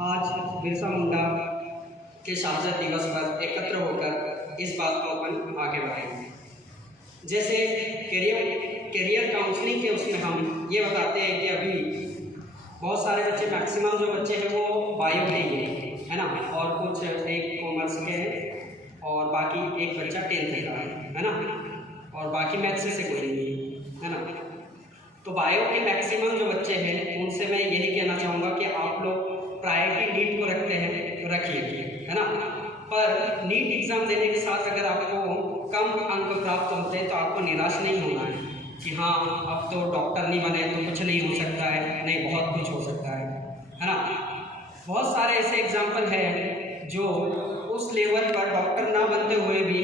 आज बिरसा मुंडा के शहादत दिवस पर एकत्र होकर इस बात को अपन आगे बढ़ाएंगे। जैसे करियर काउंसलिंग के उसमें हम ये बताते हैं कि अभी बहुत सारे बच्चे, मैक्सिमम जो बच्चे हैं वो बायो के ही है ना, और कुछ एक कॉमर्स के हैं और बाकी एक बच्चा 10th का है ना, और बाकी मैथ्स से कोई नहीं है ना। तो बायो के मैक्सिमम जो बच्चे हैं उनसे मैं यही कहना चाहूँगा कि आप लोग प्रायोरिटी नीट को रखते हैं, रखिए है ना। पर नीट एग्ज़ाम देने के साथ अगर आपको कम अंक प्राप्त होते हैं तो आपको निराश नहीं होना है कि हाँ अब तो डॉक्टर नहीं बने तो कुछ नहीं हो सकता है, नहीं बहुत कुछ हो सकता है ना। बहुत सारे ऐसे एग्जाम्पल हैं जो उस लेवल पर डॉक्टर ना बनते हुए भी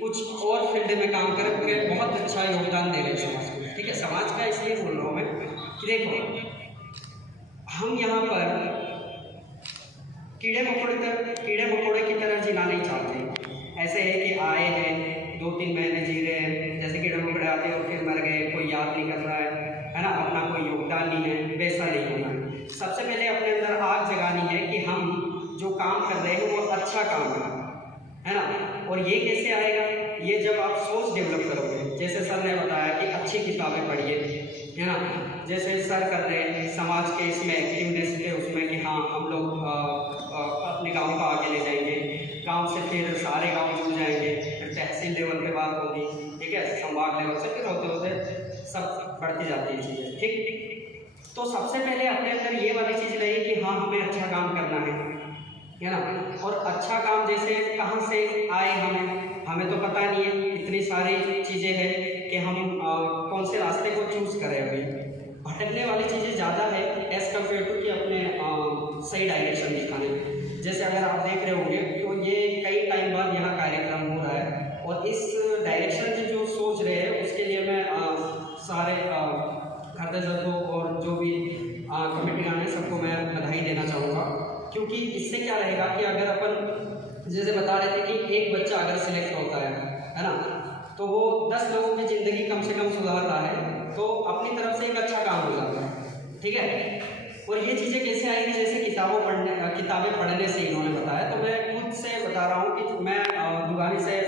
कुछ और फील्ड में काम करके बहुत अच्छा योगदान दे रहे हैं समाज को। ठीक है, समाज का इसलिए बोल रहा हूँ मैं कि देखो हम यहाँ पर कीड़े मकोड़े की तरह जीना नहीं चाहते। ऐसे है कि आए हैं 2-3 महीने जी रहे हैं, जैसे कीड़े मकोड़े आते हैं और फिर मर गए, कोई याद नहीं कर रहा है ना, अपना कोई योगदान नहीं है, वैसा नहीं होना है। सबसे पहले अपने अंदर आग जगानी है कि हम जो काम कर रहे हैं वो अच्छा काम है ना। और ये कैसे आएगा? ये जब आप सोच डेवलप करोगे। जैसे सर ने बताया कि अच्छी किताबें पढ़िए है ना, जैसे सर कर रहे हैं समाज के इसमें एक्टिवनेस के उसमें कि हाँ हम लोग अपने गांव को आगे ले जाएंगे, गांव से फिर सारे गांव जुड़ जाएंगे, फिर तहसील लेवल पे बात होगी, ठीक है, संभाग लेवल से फिर होते होते सब बढ़ती जाती है चीज़ें। ठीक, तो सबसे पहले अपने अंदर ये वाली चीज़ रही कि हाँ हमें अच्छा काम करना है ना। और अच्छा काम जैसे कहाँ से आए हमें तो पता नहीं है, इतनी सारी चीज़ें हैं कि हम कौन से रास्ते को चूज़ करें। अभी भटकने वाली चीज़ें ज़्यादा है एज़ कम्पेयर टू कि अपने सही डायरेक्शन दिखाने। जैसे अगर आप देख रहे होंगे तो ये कई टाइम बाद यहाँ कार्यक्रम हो रहा है और इस डायरेक्शन में जो सोच रहे हैं उसके लिए मैं सारे खरदेजर को और जो भी कमेटियाँ हैं सबको मैं बधाई देना चाहूँगा। क्योंकि इससे क्या रहेगा कि अगर अपन जैसे बता रहे थे कि एक बच्चा अगर सिलेक्ट होता है ना, तो वो 10 लोगों की ज़िंदगी कम से कम सुधार रहा है, तो अपनी तरफ से एक अच्छा काम हो जाता है। ठीक है, और ये चीज़ें कैसे आएंगी? जैसे किताबें पढ़ने से इन्होंने बताया, तो मैं खुद से बता रहा हूँ कि मैं दुगानी से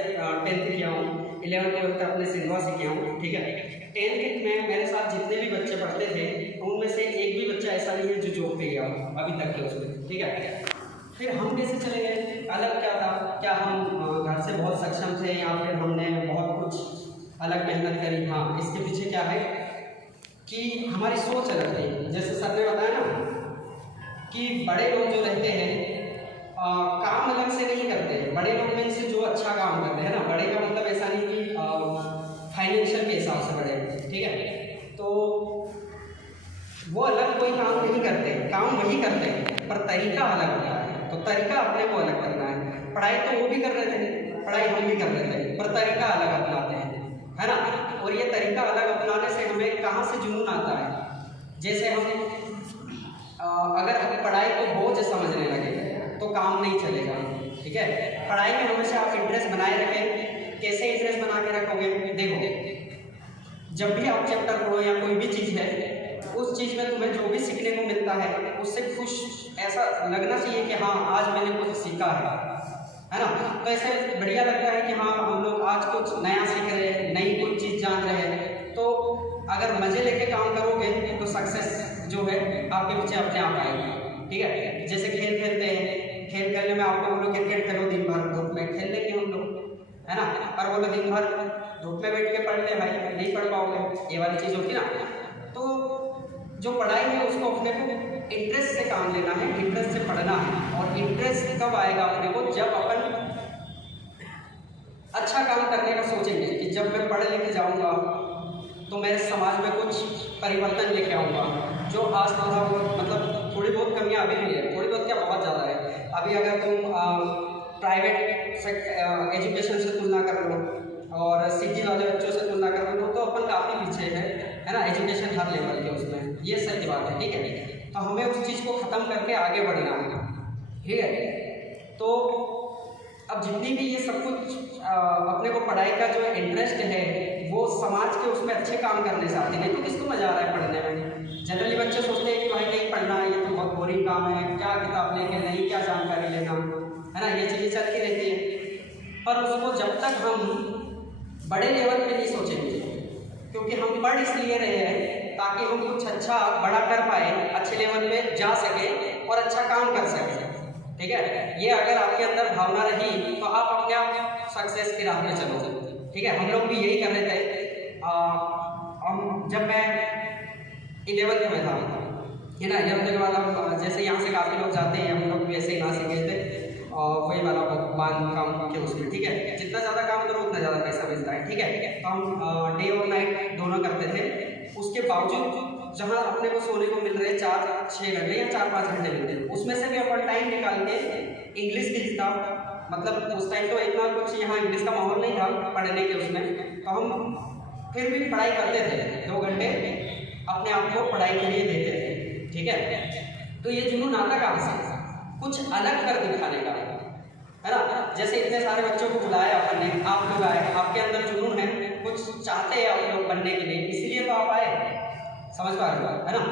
10th किया हूँ, 11th अपने सिंधवा से किया हूँ। ठीक है, 10th में मेरे साथ जितने भी बच्चे पढ़ते थे उनमें से एक भी बच्चा ऐसा नहीं है जो जॉब पे गया अभी तक है उसमें। ठीक है, फिर हम कैसे चले गए? अलग क्या था, क्या हम घर से बहुत सक्षम थे या फिर हमने बहुत कुछ अलग मेहनत करी? हाँ, इसके पीछे क्या है कि हमारी सोच अलग थी। जैसे सर ने बताया ना कि बड़े लोग जो रहते हैं काम अलग से नहीं करते। बड़े लोग में से जो अच्छा काम करते हैं ना, बड़े का मतलब ऐसा नहीं कि फाइनेंशियल के हिसाब से बड़े, ठीक है, तो वो अलग कोई काम नहीं करते, काम वही करते हैं पर तरीका अलग होता है। तो तरीका अपने को अलग करना है। पढ़ाई तो वो भी कर रहे थे, पढ़ाई हम भी कर रहे थे, पर तरीका अलग अपनाते हैं, है ना। और ये तरीका अलग अपनाने से हमें कहाँ से जुनून आता है? जैसे हम अगर हम पढ़ाई को बोझ समझने लगे तो काम नहीं चलेगा। ठीक है, पढ़ाई में हमेशा आप इंटरेस्ट बनाए रखें। कैसे इंटरेस्ट बना के रखोगे? देखो, जब भी आप चैप्टर पढ़ो या कोई भी चीज़ है, उस चीज़ में तुम्हें जो भी सीखने को मिलता है उससे खुश ऐसा लगना चाहिए कि हाँ आज मैंने कुछ सीखा है ना। तो ऐसे बढ़िया लगता है कि हाँ हम लोग आज कुछ नया सीख रहे हैं, नई कुछ चीज़ जान रहे हैं। तो अगर मज़े लेके काम करोगे तो सक्सेस जो है आपके पीछे अपने आप आएगी। ठीक है, जैसे खेल खेलते हैं, खेल खेलने में आपको बोलो क्रिकेट खेलो दिन भर, धूप में खेल लेंगे हम लोग, है ना। पर बोलो दिन भर धूप में बैठ के पढ़ ले भाई, नहीं पढ़ पाओगे, ये वाली चीज़ होती ना। तो जो पढ़ाई है उसको अपने को इंटरेस्ट से काम लेना है, इंटरेस्ट से पढ़ना है। और इंटरेस्ट कब आएगा अपने को? जब अपन अच्छा काम करने का सोचेंगे कि जब मैं पढ़ लिख जाऊँगा तो मेरे समाज में कुछ परिवर्तन लेके आऊँगा। जो आज थोड़ा बहुत मतलब थोड़ी बहुत कमियाँ अभी भी है, थोड़ी बहुत क्या बहुत ज़्यादा है। अभी अगर तुम प्राइवेट एजुकेशन से तुलना कर लो और सिटी वाले बच्चों से तुलना कर लो तो अपन काफ़ी पीछे है ना, एजुकेशन हर लेवल के उसमें, ये सही बात है। ठीक है, तो हमें उस चीज़ को ख़त्म करके आगे बढ़ना है। ठीक है, तो अब जितनी भी ये सब कुछ अपने को पढ़ाई का जो इंटरेस्ट है वो समाज के उसमें अच्छे काम करने से आते, नहीं तो किसको मज़ा आ रहा है पढ़ने में? जनरली बच्चे सोचते हैं कि भाई नहीं पढ़ना है, ये तो बहुत बोरिंग काम है, क्या किताब लेके नहीं, क्या जानकारी लेना, है ना, ये चीज़ें चलती रहती हैं। पर उसको जब तक हम बड़े लेवल पे नहीं सोचेंगे, क्योंकि हम पढ़ इसलिए रहे हैं ताकि हम कुछ अच्छा बड़ा कर पाए, अच्छे लेवल पे जा सके और अच्छा काम कर सके, ठीक है। ये अगर आपके अंदर भावना रही तो आप अपने आप सक्सेस की राह पे चलो, ठीक है। हम लोग भी यही कर रहे थे। जब मैं 11th में था, है ना, 11th के बाद हम जैसे यहाँ से काफ़ी लोग जाते हैं, हम लोग भी ऐसे ही नासिक गए थे वही वाला बांध काम के उसमें, ठीक है। जितना ज़्यादा काम करो उतना ज़्यादा पैसा मिलता है, ठीक है। तो हम डे और नाइट दोनों करते थे। उसके बावजूद जहाँ अपने को सोने को मिल रहे 4-6 घंटे या 4-5 घंटे मिलते हैं, उसमें से भी अपन टाइम निकाल के इंग्लिश की किताब, मतलब उस टाइम तो इतना कुछ यहाँ इंग्लिश का माहौल नहीं था पढ़ने के उसमें, तो हम फिर भी पढ़ाई करते थे, 2 घंटे अपने आप को पढ़ाई के लिए देते थे, ठीक है। तो ये जुनून आता कहाँ से? कुछ अलग कर दिखाने का, है ना। जैसे इतने सारे बच्चों को बुलाया अपन ने, आप लोग आए, आपके अंदर जुनून है, कुछ चाहते हैं आप लोग बनने के लिए, इसीलिए तो आप आए, समझ पा रहे हो, है ना।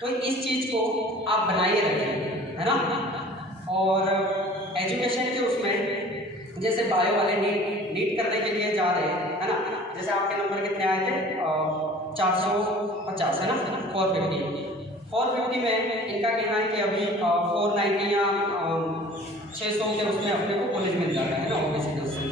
तो इस चीज़ को आप बनाइए रखें, है ना। और एजुकेशन के उसमें जैसे बायो वाले नीट करने के लिए जा रहे हैं, है ना। जैसे आपके नंबर कितने आए थे? 450, है ना, 450 में इनका कहना है कि अभी 490 या 600 के उसमें अपने को कॉलेज मिल जाता है ना, ओबीसी से।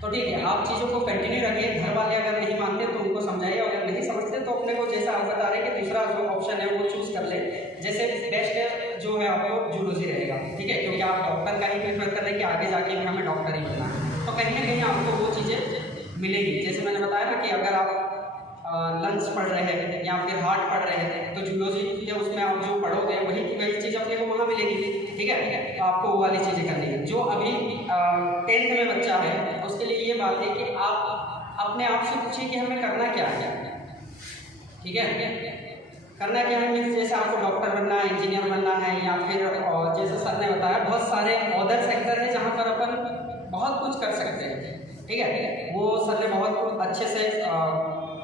तो ठीक है, आप चीज़ों को कंटिन्यू रखिए। घर वाले अगर नहीं मानते तो उनको समझाइए, अगर नहीं समझते तो अपने को जैसा आप बता रहे हैं कि दूसरा जो ऑप्शन है वो चूज़ कर ले। जैसे बेस्ट जो है आपको जूलॉजी रहेगा, ठीक है, क्योंकि आप डॉक्टर का ही प्रेफर कर रहे हैं कि आगे जाके भी हमें डॉक्टर ही बनना है, तो कहीं ना कहीं आपको वो चीज़ें मिलेगी। जैसे मैंने बताया ना कि अगर आप लंग्स पढ़ रहे हैं या फिर हार्ट पढ़ रहे हैं, तो जूलॉजी के उसमें आप जो पढ़ोगे वही चीज़ अपने को वहाँ मिलेगी, ठीक है। तो आपको वो वाली चीज़ें करनी है। जो अभी 10th में बच्चा है, उसके लिए ये बात है कि आप अपने आप से पूछिए कि हमें करना क्या है, ठीक है। करना क्या है मीन्स जैसे आपको डॉक्टर बनना है, इंजीनियर बनना है, या फिर जैसे सर ने बताया बहुत सारे अदर सेक्टर है जहाँ पर अपन बहुत कुछ कर सकते हैं, ठीक है। वो सर ने बहुत अच्छे से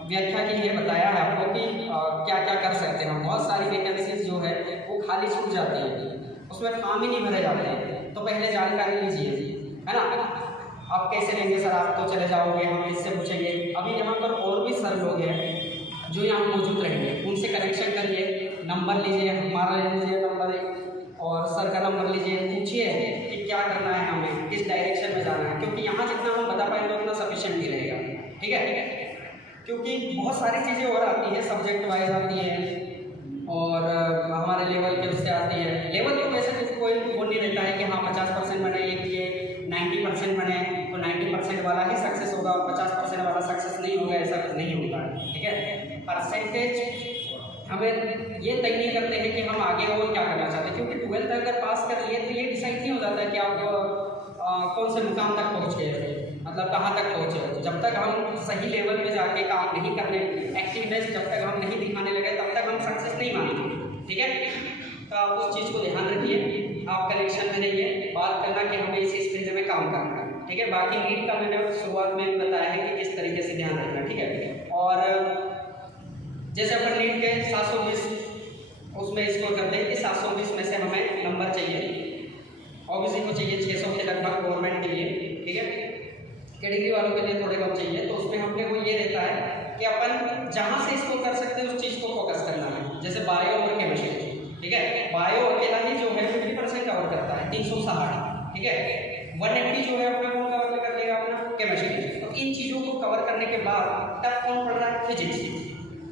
व्याख्या के लिए बताया है आपको कि क्या क्या कर सकते हैं। बहुत सारी वैकेंसीज जो है वो खाली छूट जाती है, उसमें फॉर्म ही नहीं भरे जाते हैं, तो पहले जानकारी लीजिए, है ना। आप कैसे लेंगे सर? आप तो चले जाओगे, हम इससे पूछेंगे। अभी यहाँ पर और भी सर लोग हैं जो यहाँ मौजूद रहेंगे, उनसे कनेक्शन करिए, नंबर लीजिए, हमारा ले लीजिए नंबर और सर का नंबर लीजिए, पूछिए कि क्या करना है, हमें किस डायरेक्शन में जाना है, क्योंकि यहाँ जितना हम बता पाएंगे उतना सफिशिएंट ही रहेगा, ठीक है। क्योंकि बहुत सारी चीज़ें और आती है, सब्जेक्ट वाइज आती है और हमारे लेवल के उससे आती है। लेवल तो वैसे तो कोई वो नहीं रहता है कि हाँ 50% बने, ये 90% बने तो 90% वाला ही सक्सेस होगा, 50% वाला सक्सेस नहीं होगा, ऐसा कुछ नहीं होता है, ठीक है। परसेंटेज हमें ये तय नहीं करते हैं कि हम आगे और क्या करना चाहते हैं, क्योंकि 12th अगर पास कर लिए तो ये डिसाइड नहीं हो जाता है कि आप कौन से मुकाम तक पहुँच गए, मतलब कहाँ तक पहुँचे। जब तक हम सही लेवल पे जाके काम नहीं करने, एक्टिवनेस जब तक हम नहीं दिखाने लगे तब तक हम सक्सेस नहीं मानेंगे, ठीक है। तो आप उस चीज़ को ध्यान रखिए, आप कनेक्शन में रहिए, बात करना कि हमें इस फील्ड में काम करना है, ठीक है। बाकी नीट का मैंने शुरुआत में बताया है कि किस तरीके से ध्यान रखना, ठीक है। और जैसे अपन नीट के 720 उसमें स्कोर करते हैं कि 720 में से हमें नंबर चाहिए, ओबीसी को चाहिए 600 के लगभग गवर्नमेंट के लिए, ठीक है। कैटेगरी वालों के लिए थोड़े कम चाहिए, तो उसमें अपने को ये रहता है कि अपन जहाँ से इसको कर सकते हैं उस चीज़ को फोकस करना है। जैसे बायो और केमिस्ट्री, ठीक है, बायो अकेला ही जो है 50% कवर करता है, 360, ठीक है। 180 जो है अपना कौन कवर कर लेगा? अपना केमिस्ट्री। तो इन चीज़ों को कवर करने के बाद तब कौन पढ़ रहा है? फिजिक्स,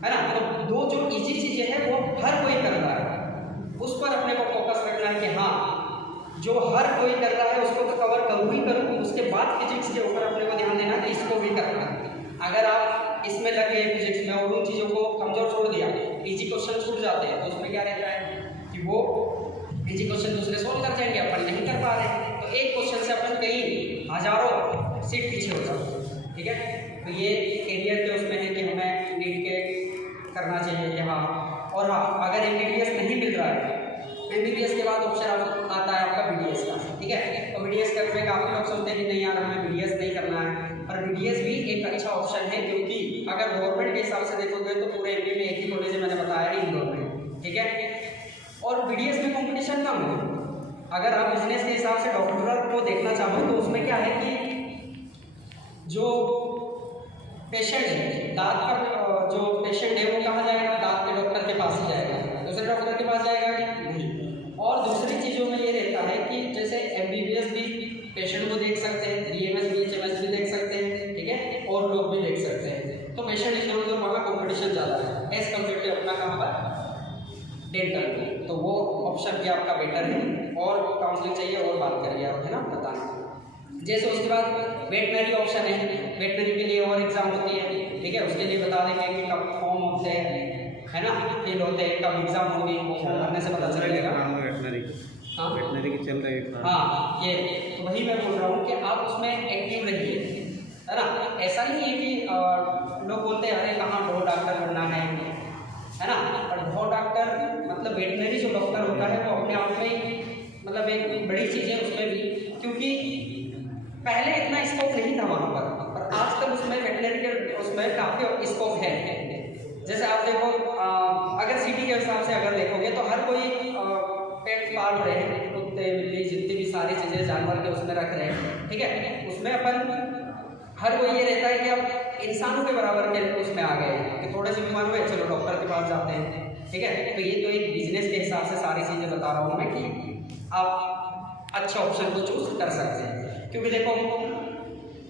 है ना। तो दो जो ईजी चीज़ें हैं वो हर कोई कर रहा है, उस पर अपने को फोकस रखना है कि हाँ जो हर कोई कर रहा है उसको तो कवर करूँ ही करूँ, उसके बाद फिजिक्स के ऊपर अपने को ध्यान देना कि इसको भी करना है। अगर आप इसमें लगे फिजिक्स में और उन चीज़ों को कमज़ोर छोड़ दिया, इजी क्वेश्चन छूट जाते हैं, तो उसमें क्या रहता है कि वो इजी क्वेश्चन दूसरे सोल्व कर जाएंगे, अपन नहीं कर पा रहे, तो एक क्वेश्चन से अपन कई हज़ारों सीट पीछे हो जाते हैं, ठीक है। तो ये कैरियर के उसमें है कि हमें नीट के करना चाहिए कि हाँ। और हाँ, अगर MBBS नहीं मिल रहा है, MBBS के बाद ऑप्शन आता है आपका BDS का, ठीक है। तो BDS करने में काफ़ी लोग सोचते हैं कि नहीं यार हमें BDS नहीं करना है, पर BDS भी एक अच्छा ऑप्शन है, क्योंकि अगर गवर्नमेंट के हिसाब से देखोगे तो पूरे MP में एक ही कॉलेज मैंने बताया है, इंदौर में, ठीक है। और बीडीएस में कंपटीशन कम है। अगर आप बिजनेस के हिसाब से डॉक्टर को देखना चाहो तो उसमें क्या है कि जो पेशेंट है, दांत का जो पेशेंट है वो कहाँ जाएगा, दांत के डॉक्टर के पास ही जाएगा, दूसरे डॉक्टर के पास जाएगा नहीं। और दूसरी चीज़ों में ये रहता है कि जैसे एमबीबीएस भी पेशेंट को देख सकते हैं, बीएमएस बीएचएमएस भी देख सकते हैं, ठीक है, और लोग भी देख सकते हैं। तो पेशेंट इधर उधर वहाँ कॉम्पिटिशन ज़्यादा है एज कम्पेयर टू अपना कहाँ पर डेंटल में। तो वो ऑप्शन भी आपका बेटर है। और काउंसलिंग चाहिए और बात करिए आप, है ना, बताना। जैसे उसके बाद वेटनरी ऑप्शन है, वेटनरी के लिए और एग्जाम होती है, ठीक है, उसके लिए बता देंगे कि कब फॉर्म होते हैं, है ना, फिल होते हैं, कब एग्जाम होगी, वो फॉर्म भरने से पता चलेगा। वेटनरी हाँ, वेटनरी की चल रही है। हाँ, ये तो वही मैं बोल रहा हूँ कि आप उसमें एक्टिव रहिए, है ना। ऐसा नहीं है कि लोग बोलते हैं अरे कहाँ बहुत डॉक्टर बनना है ना, और बहुत डॉक्टर मतलब वेटनरी जो डॉक्टर होता है वो अपने आप में मतलब एक बड़ी चीज़ है उसमें भी, क्योंकि पहले इतना स्कोप नहीं था वहाँ पर, और आजकल उसमें वेटनरी के उसमें काफ़ी स्कोप है। जैसे आप देखो अगर सिटी के हिसाब से अगर देखोगे तो हर कोई पेट पाल रहे हैं, कुत्ते बिल्ली जितनी भी सारी चीज़ें जानवर के उसमें रख रहे हैं, ठीक है। उसमें अपन हर कोई ये रहता है कि अब इंसानों के बराबर के उसमें आ गए कि थोड़े से बीमार हुए चलो डॉक्टर के पास जाते हैं, ठीक है। तो ये तो एक बिजनेस के हिसाब से सारी चीज़ें बता रहा हूँ मैं कि आप अच्छा ऑप्शन को चूज कर सकते हैं। क्योंकि देखो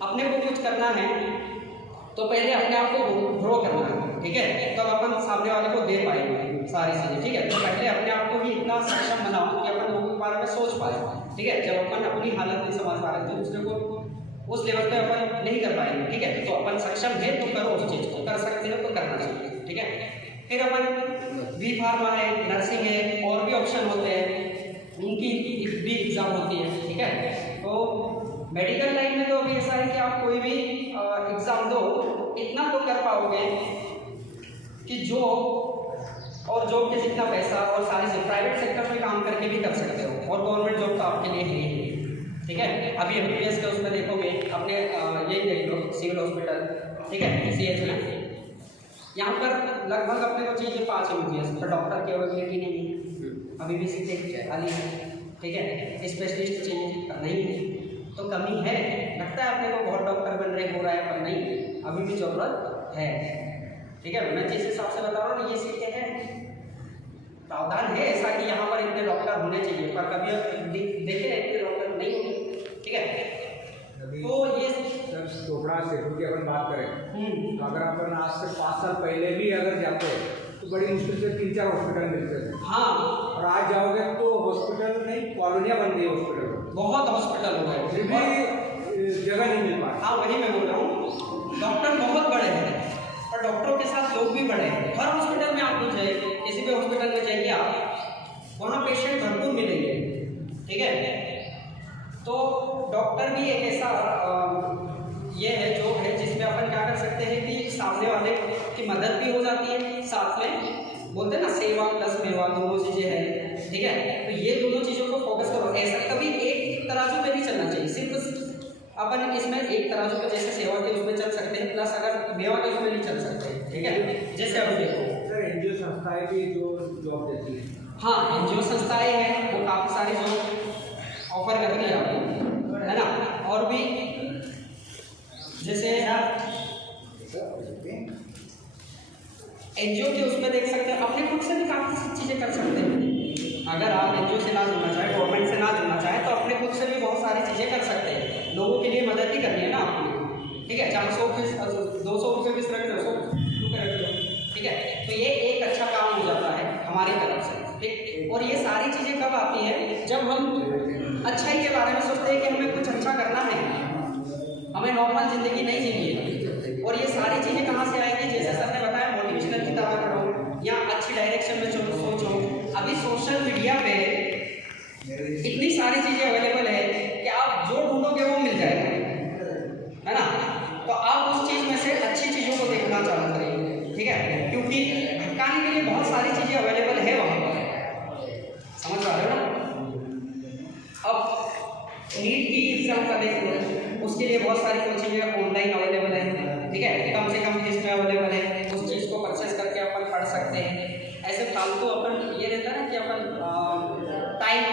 अपने को कुछ करना है तो पहले अपने आप को ग्रो करना है, ठीक है, तब अपन सामने वाले को दे पाएंगे सारी चीज़ें, ठीक है। तो पहले अपने आप को ही इतना सक्षम बनाओ कि अपन लोगों के बारे में सोच पाए, ठीक है। जब अपन अपनी हालत नहीं समझ पा रहे तो दूसरे को उस लेवल पे अपन नहीं कर पाएंगे, ठीक है। तो अपन सक्षम है तो करो उस चीज़ को, कर सकते हो तो करना चाहिए, ठीक है। फिर अपन बी फार्मा है, नर्सिंग है, और भी ऑप्शन होते हैं, उनकी भी एग्ज़ाम होती है, ठीक है। तो मेडिकल लाइन में तो अभी ऐसा है कि आप कोई भी एग्ज़ाम दो इतना तो कर पाओगे कि जॉब और जॉब के जितना पैसा और सारी से प्राइवेट सेक्टर में काम करके भी कर सकते हो, और गवर्नमेंट जॉब तो आपके लिए है ही, ठीक है। अभी एमबीबीएस के उसमें देखोगे अपने यही देख लो सिविल हॉस्पिटल, ठीक है, सीएच में यहाँ पर लगभग अपने को चाहिए 5 एमबीबीएस, पर डॉक्टर की अवेलेबिलिटी नहीं है, अभी भी सीटें खाली है, ठीक है। स्पेशलिस्ट चाहिए नहीं है, तो कमी है। लगता है अपने को बहुत डॉक्टर बन रहे हो रहा है, पर नहीं, अभी भी ज़रूरत है, ठीक है। मैं जिस हिसाब से बता रहा हूँ ये सीटें हैं, प्रावधान है ऐसा कि यहाँ पर इतने डॉक्टर होने चाहिए, पर कभी देखे इतने डॉक्टर नहीं होते, ठीक है। तो ये चोपड़ा सेतु की अगर बात करें तो अगर अपन आज से 5 साल पहले भी अगर जाते तो बड़ी मुश्किल से 3-4 हॉस्पिटल मिलते थे। हाँ, और आज जाओगे तो हॉस्पिटल नहीं, कॉलोनियाँ बन गई हॉस्पिटल, बहुत हॉस्पिटल हो गए, फिर भी जगह नहीं मिल पा। हाँ, वही मैं बोल रहा हूँ, डॉक्टर बहुत बड़े हैं और डॉक्टरों के साथ लोग भी बड़े हैं। हर हॉस्पिटल में आप जाइए, किसी भी हॉस्पिटल में जाइए आप, वहाँ पेशेंट भरपूर मिलेंगे, ठीक है। तो डॉक्टर भी एक ऐसा ये है जो है जिसमें अपन क्या कर सकते हैं कि सामने वाले की मदद भी हो जाती है, साथ में बोलते हैं ना सेवा प्लस मेवा, दोनों चीज़ें हैं, ठीक है। तो ये दोनों चीज़ों को फोकस करो। ऐसा कभी एक तराजू पे नहीं चलना चाहिए, सिर्फ अपन इसमें एक तराजू पे जैसे सेवा के उसमें चल सकते हैं, प्लस अगर मेवा के उसमें नहीं चल सकते, ठीक है। जैसे अभी देखो सर एनजीओ संस्थाएं भी जो जॉब देती है, हाँ, एनजीओ संस्थाएं हैं वो काफ़ी सारी जॉब ऑफर करती है आपको, है ना। और भी जैसे एनजीओ के उसमें देख सकते हैं, अपने खुद से भी काफ़ी चीज़ें कर सकते हैं। अगर आप एनजीओ से ना जुड़ना चाहें, गवर्नमेंट से ना जुड़ना चाहें, तो अपने खुद से भी बहुत सारी चीज़ें कर सकते हैं। लोगों के लिए मदद ही करनी है ना आपको, ठीक है। 400 फीस 200 रुपये फीस रख दो, 100 रुपये रख दो, ठीक है। तो ये एक अच्छा काम हो जाता है हमारी तरफ से, ठीक। और ये सारी चीज़ें कब आती है जब हम अच्छाई के बारे में सोचते हैं कि हमें कुछ अच्छा करना है, हमें नॉर्मल ज़िंदगी नहीं जीनी है। और ये सारी चीज़ें कहाँ से आएंगी, जैसे सर ने बताया मोटिवेशनल किताबें पढ़ो या अच्छी डायरेक्शन में सोचो। अभी सोशल मीडिया पे इतनी सारी चीज़ें अवेलेबल है कि आप जो ढूंढोगे वो मिल जाएगा, है ना। तो आप उस चीज़ में से अच्छी चीज़ों को देखना चालू करेंगे, ठीक है, क्योंकि भटकाने के लिए बहुत सारी चीज़ें अवेलेबल है वहाँ पर, समझ पा रहे हो ना। अब नीट की एग्जाम का देख लो, उसके लिए बहुत सारी कोचिंग ऑनलाइन अवेलेबल है, ठीक है, कम से कम फीस में अवेलेबल है, उस चीज़ को परचेस करके अपन पढ़ सकते हैं। ऐसे फालतू अपन ये रहता है ना कि अपन टाइम का